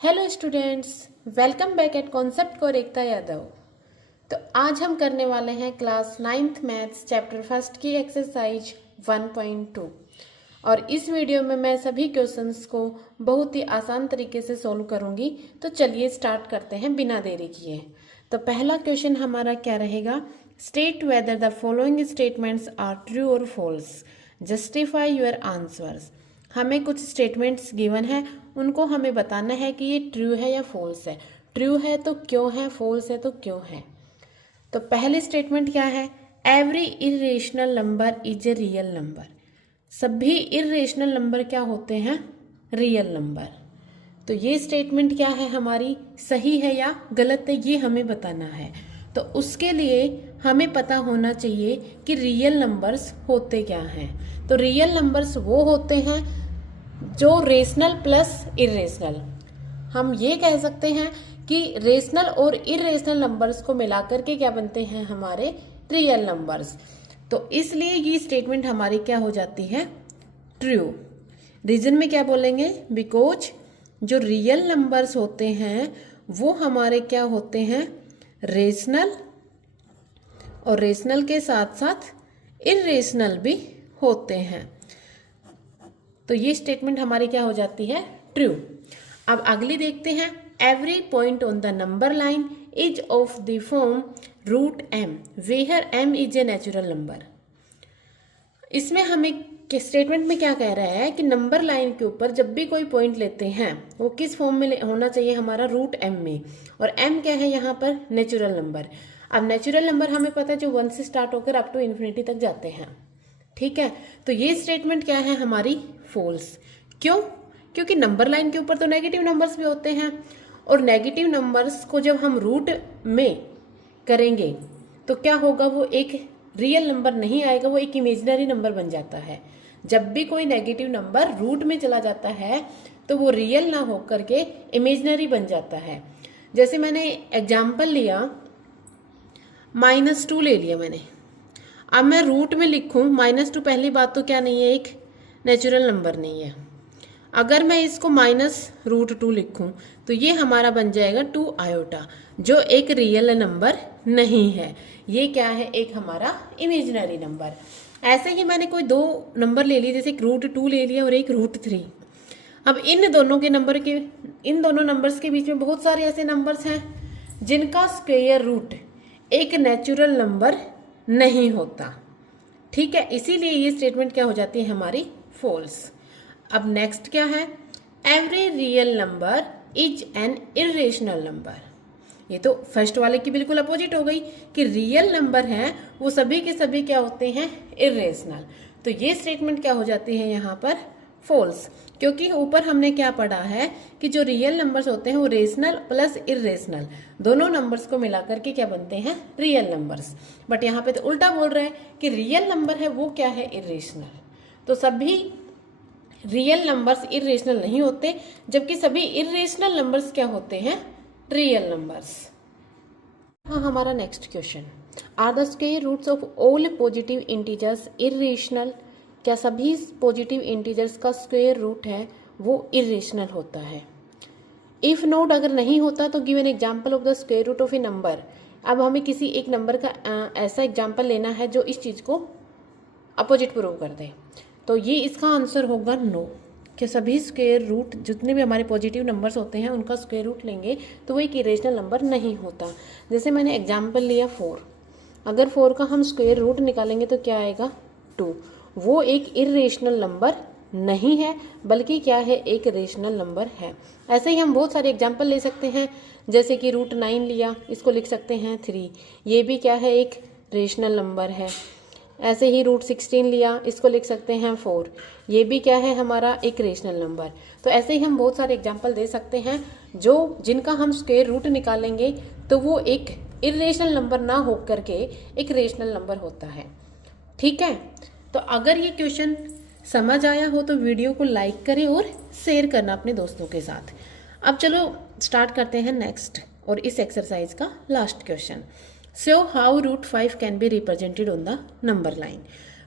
Hello students, welcome back at concept core Ekta Yadav. तो आज हम करने वाले हैं class 9th maths chapter first की एक्सरसाइज 1.2 और इस वीडियो में मैं सभी क्वेश्चंस को बहुत ही आसान तरीके से सोल्व करूंगी। तो चलिए स्टार्ट करते हैं बिना देरी किए। तो पहला क्वेश्चन हमारा क्या रहेगा, state whether the following statements are true और फॉल्स, जस्टिफाई योर आंसर्स। हमें कुछ स्टेटमेंट्स गिवन है, उनको हमें बताना है कि ये ट्रू है या फॉल्स है। ट्रू है तो क्यों है, फॉल्स है तो क्यों है। तो पहली स्टेटमेंट क्या है, every irrational number is a real number. सभी इरेशनल नंबर क्या होते हैं, रियल नंबर। तो ये स्टेटमेंट क्या है हमारी, सही है या गलत है, ये हमें बताना है। तो उसके लिए हमें पता होना चाहिए कि रियल नंबर्स होते क्या हैं। तो रियल नंबर्स वो होते हैं जो रेशनल प्लस इरेशनल। हम ये कह सकते हैं कि रेशनल और इरेशनल नंबर्स को मिलाकर के क्या बनते हैं हमारे रियल नंबर्स। तो इसलिए ये स्टेटमेंट हमारी क्या हो जाती है, ट्रू। रीजन में क्या बोलेंगे, बिकॉज जो रियल नंबर्स होते हैं वो हमारे क्या होते हैं, रेशनल, और रेशनल के साथ साथ इरेशनल भी होते हैं। तो ये स्टेटमेंट हमारी क्या हो जाती है, ट्रू। अब अगली देखते हैं, every point on the number line is of the form root m where m is a natural number. इसमें हमें स्टेटमेंट में क्या कह रहा है कि नंबर लाइन के ऊपर जब भी कोई पॉइंट लेते हैं वो किस फॉर्म में होना चाहिए, हमारा रूट एम में। और एम क्या है यहाँ पर, नेचुरल नंबर। अब नेचुरल नंबर हमें पता है जो 1 से स्टार्ट होकर अप टू इन्फिनिटी तक जाते हैं, ठीक है। तो ये स्टेटमेंट क्या है हमारी, फॉल्स। क्यों, क्योंकि नंबर लाइन के ऊपर तो नेगेटिव नंबर्स भी होते हैं, और नेगेटिव नंबर्स को जब हम रूट में करेंगे तो क्या होगा, वो एक रियल नंबर नहीं आएगा, वो एक इमेजिनरी नंबर बन जाता है। जब भी कोई नेगेटिव नंबर रूट में चला जाता है तो वो रियल ना होकर के इमेजिनरी बन जाता है। जैसे मैंने एग्जाम्पल लिया, -2 ले लिया मैंने। अब मैं रूट में लिखूं -2, पहली बात तो क्या नहीं है, एक नेचुरल नंबर नहीं है। अगर मैं इसको -√2 लिखूं तो ये हमारा बन जाएगा 2 आयोटा, जो एक रियल नंबर नहीं है। ये क्या है, एक हमारा इमेजिनरी नंबर। ऐसे ही मैंने कोई 2 नंबर ले लिए, जैसे एक √2 ले लिया और एक √3। अब इन दोनों नंबर्स के बीच में बहुत सारे ऐसे नंबर्स हैं जिनका स्क्वायर रूट एक नेचुरल नंबर नहीं होता, ठीक है। इसीलिए ये स्टेटमेंट क्या हो जाती है हमारी, फॉल्स। अब नेक्स्ट क्या है, every real number is an irrational number. ये तो फर्स्ट वाले की बिल्कुल अपोजिट हो गई कि रियल नंबर हैं वो सभी के सभी क्या होते हैं, इरेशनल। तो ये स्टेटमेंट क्या हो जाती है यहाँ पर, फॉल्स। क्योंकि ऊपर हमने क्या पढ़ा है कि जो रियल नंबर्स होते हैं वो रेशनल प्लस इरेशनल दोनों नंबर्स को मिलाकर के क्या बनते हैं, रियल नंबर्स। बट यहाँ पे तो उल्टा बोल रहे हैं कि रियल नंबर है वो क्या है, इरेशनल। तो सभी रियल नंबर्स इरेशनल नहीं होते, जबकि सभी इरेशनल नंबर्स क्या होते हैं, रियल नंबर्स। हाँ, हमारा next question, are the square roots of all positive integers irrational. क्या सभी पॉजिटिव इंटीजर्स का स्क्वायर रूट है वो इरेशनल होता है। इफ नोट, अगर नहीं होता तो give an example of the square root of a number. अब हमें किसी एक नंबर का ऐसा एग्जाम्पल लेना है जो इस चीज़ को अपोजिट प्रूव कर दे। तो ये इसका आंसर होगा नो, कि सभी स्क्वायर रूट जितने भी हमारे पॉजिटिव नंबर्स होते हैं उनका स्क्वायर रूट लेंगे तो वो एक इरेशनल नंबर नहीं होता। जैसे मैंने एग्जाम्पल लिया 4, अगर 4 का हम स्क्वायर रूट निकालेंगे तो क्या आएगा, 2। वो एक इरेशनल नंबर नहीं है, बल्कि क्या है, एक रेशनल नंबर है। ऐसे ही हम बहुत सारे एग्जाम्पल ले सकते हैं, जैसे कि √9 लिया, इसको लिख सकते हैं 3, ये भी क्या है, एक रेशनल नंबर है। ऐसे ही √16 लिया, इसको लिख सकते हैं 4, ये भी क्या है, हमारा एक रेशनल नंबर। तो ऐसे ही हम बहुत सारे एग्जाम्पल दे सकते हैं जिनका हम स्क्वायर रूट निकालेंगे तो वो एक इरेशनल नंबर ना हो करके एक रेशनल नंबर होता है, ठीक है। तो अगर ये क्वेश्चन समझ आया हो तो वीडियो को लाइक करें और शेयर करना अपने दोस्तों के साथ। अब चलो स्टार्ट करते हैं नेक्स्ट और इस एक्सरसाइज का last question. So how √5 can be represented on the number line.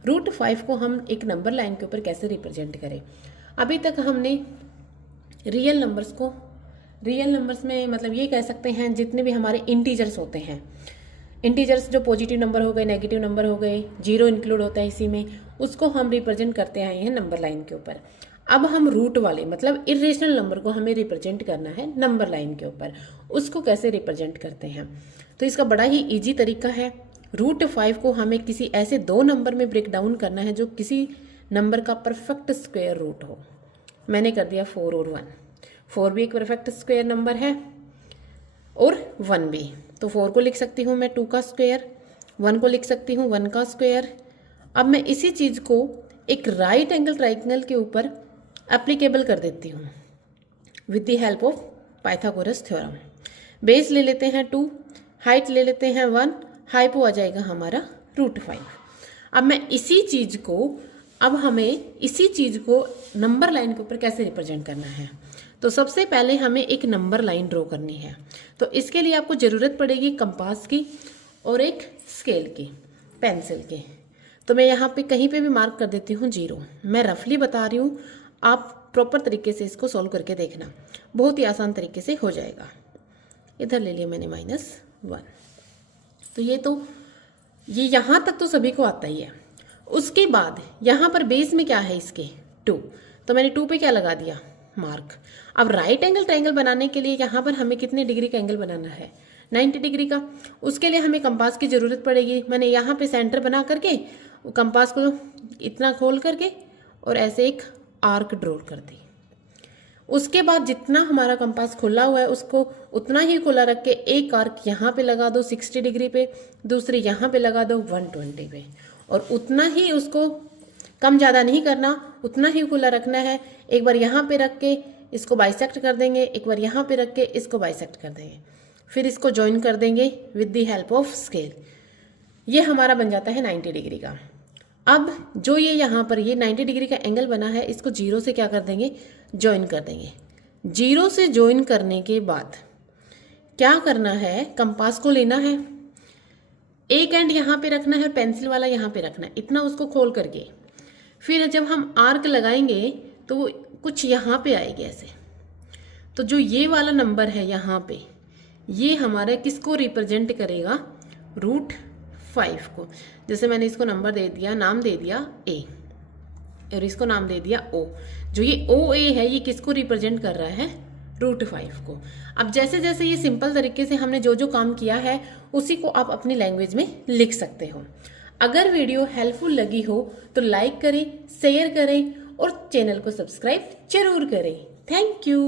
√5 को हम एक नंबर लाइन के ऊपर कैसे रिप्रेजेंट करें। अभी तक हमने रियल नंबर्स को रियल नंबर्स में मतलब ये कह सकते हैं जितने भी हमारे इंटीजर्स होते हैं, इंटीजर्स जो पॉजिटिव नंबर हो गए, नेगेटिव नंबर हो गए, जीरो इंक्लूड होता है इसी में, उसको हम रिप्रेजेंट करते आए हैं नंबर लाइन के ऊपर। अब हम रूट वाले मतलब इरेशनल नंबर को हमें रिप्रेजेंट करना है नंबर लाइन के ऊपर, उसको कैसे रिप्रेजेंट करते हैं? तो इसका बड़ा ही ईजी तरीका है। √5 को हमें किसी ऐसे दो नंबर में ब्रेक डाउन करना है जो किसी नंबर का परफेक्ट स्क्वायर रूट हो। मैंने कर दिया 4 और 1। 4 भी एक परफेक्ट स्क्वायर नंबर है और 1 भी, तो 4 को लिख सकती हूँ मैं 2 का स्क्वायर, 1 को लिख सकती हूँ 1 का स्क्वायर। अब मैं इसी चीज़ को एक राइट एंगल ट्राइंगल के ऊपर एप्लीकेबल कर देती हूँ with the help of Pythagoras theorem. Base ले लेते हैं 2, हाइट ले लेते हैं 1, हाइपो आ जाएगा हमारा √5। अब मैं इसी चीज़ को नंबर लाइन के ऊपर कैसे रिप्रेजेंट करना है? तो सबसे पहले हमें एक नंबर लाइन ड्रॉ करनी है। तो इसके लिए आपको ज़रूरत पड़ेगी कंपास की और एक स्केल की, पेंसिल की। तो मैं यहाँ पे कहीं पे भी मार्क कर देती हूँ 0। मैं रफली बता रही हूँ, आप प्रॉपर तरीके से इसको सॉल्व करके देखना, बहुत ही आसान तरीके से हो जाएगा। इधर ले लिया मैंने -1। तो ये यहाँ तक तो सभी को आता ही है। उसके बाद यहाँ पर बेस में क्या है इसके 2, तो मैंने 2 पे क्या लगा दिया मार्क। अब राइट एंगल ट्रायंगल बनाने के लिए यहाँ पर हमें कितने डिग्री का एंगल बनाना है? 90 डिग्री का। उसके लिए हमें कंपास की ज़रूरत पड़ेगी। मैंने यहाँ पे सेंटर बना करके कंपास को इतना खोल करके और ऐसे एक आर्क ड्रॉ कर दी। उसके बाद जितना हमारा कंपास खुला हुआ है उसको उतना ही खुला रख के एक आर्क यहाँ पे लगा दो 60 डिग्री पे, दूसरी यहाँ पे लगा दो 120 पे, और उतना ही उसको कम ज़्यादा नहीं करना, उतना ही खुला रखना है। एक बार यहाँ पे रख के इसको बाइसेक्ट कर देंगे, एक बार यहाँ पे रख के इसको बाइसेक्ट कर देंगे, फिर इसको ज्वाइन कर देंगे with the help of scale. ये हमारा बन जाता है 90 डिग्री का। अब जो ये यहाँ पर ये 90 डिग्री का एंगल बना है, इसको 0 से क्या कर देंगे? ज्वाइन कर देंगे। 0 से ज्वाइन करने के बाद क्या करना है? कंपास को लेना है, एक एंड यहाँ पे रखना है, पेंसिल वाला यहाँ पे रखना है, इतना उसको खोल करके फिर जब हम आर्क लगाएंगे तो वो कुछ यहाँ पे आएगी ऐसे। तो जो ये वाला नंबर है यहाँ पे, ये हमारे किसको रिप्रेजेंट करेगा? √5 को। जैसे मैंने इसको नंबर दे दिया, नाम दे दिया A और इसको नाम दे दिया O। जो ये OA है ये किसको रिप्रेजेंट कर रहा है? √5 को। अब जैसे जैसे ये सिंपल तरीके से हमने जो जो काम किया है उसी को आप अपनी लैंग्वेज में लिख सकते हो। अगर वीडियो हेल्पफुल लगी हो तो लाइक करें, शेयर करें और चैनल को सब्सक्राइब जरूर करें। Thank you.